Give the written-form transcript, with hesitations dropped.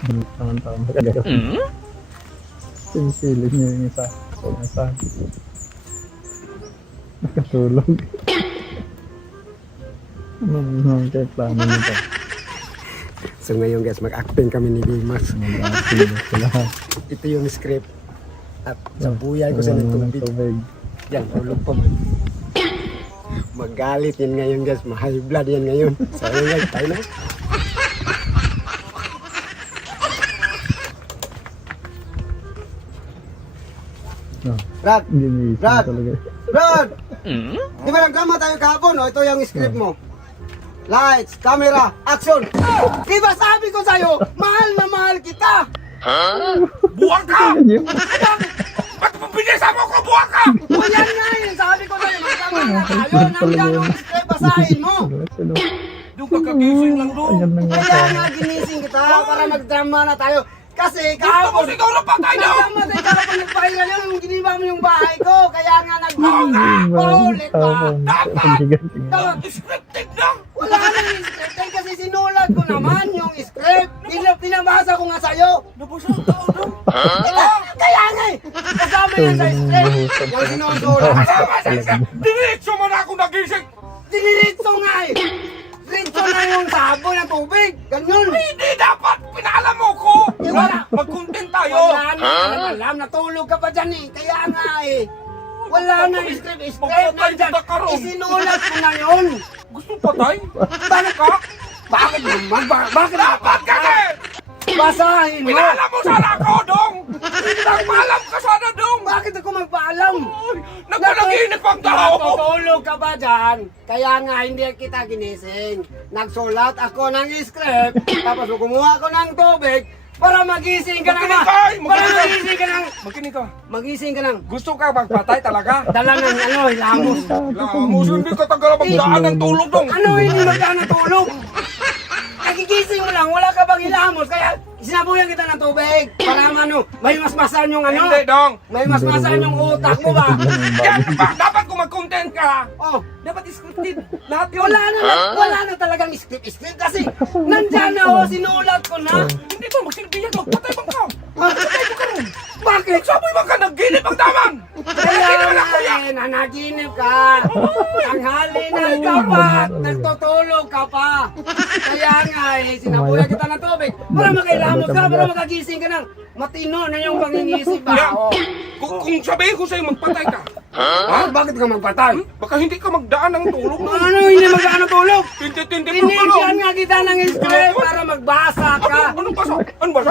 Taman-taman kagaya. Sinisilip niya yung isa. Yung isa. Nakatulog. Ano kaya plano nito? So ngayon guys, mag-acting kami ni Dimas. Mag-acting sila. Ito yung script. At sabuyan ko sa tubig. Yan, tulog pa. Magalit yan ngayon guys. Ma-high blood yan ngayon. So yun guys, tayo na. Brad! Ginising Brad! talaga. Brad! Di ba nagkama tayo kahapon? O, ito yung script mo. Lights, camera, action! Di ba sabi ko sa'yo, mahal na mahal kita! Buwang ka! Ganyan. Ba't pinisa mo ko buwang ka? O yan nga yun, sabi ko sa'yo, magkama na tayo. Nandyan yung script, basahin mo. Doon ka kagising lang doon. Ayan na nga. Kaya nga ginising kita para magdrama na tayo. Kasi Gusto mo kahapon, sigaw na patay na! nagkamatay kahapon nagpahinga yun, nung giniba mo yung bahay ko. Kaya nga paulit pa. Scripted lang! Wala nang script eh, kasi sinulat ko naman yung script. Pinabasa ko nga sa'yo. Nabasa ang tao doon. Kaya nga eh. Kasama yan sa script. Yung sinusulat. Kasama sa isip! Diretso mo na ako nagising! Diniritso nga eh. Diretso na yung sabon ng tubig. Ganyan. Hindi dapat! Pinaalam mo ko! Eh, wala. Mag-content tayo! Wala na. Alam, natulog ka pa dyan eh. Kaya nga eh. Wala na script. Script nandyan. Isinulat ko na yun. Gusto patay? Bakit ka? Bakit naman? Bakit? Dapat kasi! Basahin mo. Pinaalam mo sana ako, Dong! Nagpaalam ka sana, Dong! Bakit ako magpaalam? Nagpanaginip ang tao! Natutulog ka ba dyan? Kaya nga hindi kita ginising. Nagsulat ako ng script, tapos kumuha ako ng tubig para magising ka Makinig naman. ka! Para magising ka ng... Makinig ka! Magising ka ng... Gusto ka magpatay talaga? Dala ng ano, hilamos. Lamos, hindi ka tagal magdaan ng tulog, Dong! Ano hindi magdaan ng tulog? Nagigising mo lang, wala ka bang hilamos. Kaya sinabuyan kita ng tubig. Para ano, may masmasan yung ano. Hindi, Dong! May masmasan yung utak mo ba? Yan ba? Dapat kung mag-content ka, Oh, dapat scripted. Lahat yun. wala na talagang script kasi nandyan na oh, sinulat ko na. Hindi ba magsilbihan? Magpatay bang ka? Ah, Patay mo ka rin. Bakit? Sabi mo ka, nagginip ang daman! Kaya nga eh, nanaginip ka. Tanghali na ka pa, nagtutulog ka pa. Kaya nga eh, sinabuyan kita ng tubig para makailamos ka, para makagising ka ng matino na yung pangingisip ba? Yan. Oh. Kung sabihin ko sa'yo magpatay ka, Ah, bakit ka magpatay? baka hindi ka magdaan ng tulog na. Ano, hindi magkano tulog? Tindi-tindi mo Binigyan nga kita ng script para magbasa ka. Anong basa? Anong basa?